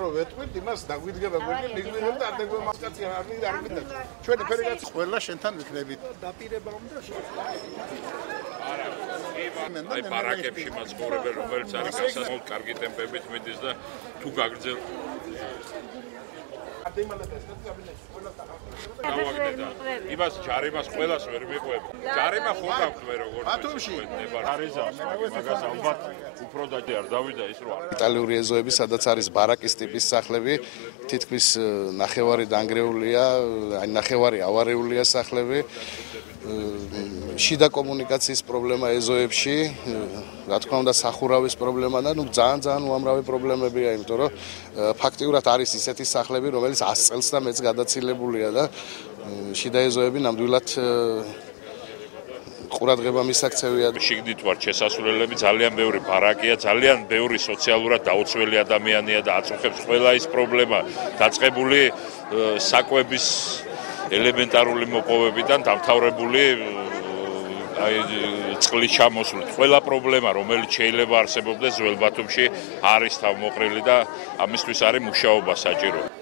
რომ ვეტყვით, იმას დაგვიდგება გვერდი, მიგმირებ და არ დაგვემასკაცი არ მინდა. ჩვენი ფერიგაც ყველა შენთან ვიქნებით. დაპირება უნდა აი ბარაკებში მაცხოვრებელი რომელიც არის გასასვლელი კარგი ტემპებით მიდის და თუ გაგრძელ იმას ჯარიმას ყველას ვერ მიყვება. ჯარიმა ხო გაქვთ მე როგორც ბათუმში არიზავს მაგას ალბათ უფრო დაჯი არ დავიდა ის რო არის. იტალიური ეზოები, სადაც არის ბარაკის ტიპის სახლები, თითქმის ნახევარი დანგრეულია, აი ნახევარი ავარიულია სახლები. შიდა კომუნიკაციის პრობლემა ეზოებში, რა თქმა უნდა სახურავის პრობლემა და ძალიან უამრავი პრობლემებია, იმიტომ რომ ფაქტიურად არის ისეთი სახლები, რომელიც 100 წელს და მეც გადაცილებულია და შიდა ეზოები ნამდვილად ყურადღება მისაქცევია. შიგნით ვარ შესასვლელები ძალიან ბევრი ბარაკია, ძალიან ბევრი სოციალურად დაუცველი ადამიანია და აწუხებს ყველა ის პრობლემა დაწყებული საკვების ელემენტარული მოპოვებიდან დამთავრებული აი წყლის ჩამოსვლით. ყველა პრობლემა, რომელიც შეიძლება არსებობდეს ძველ ბათუმში, არის თავმოყრილი და ამისთვის არის მუშაობა საჭირო.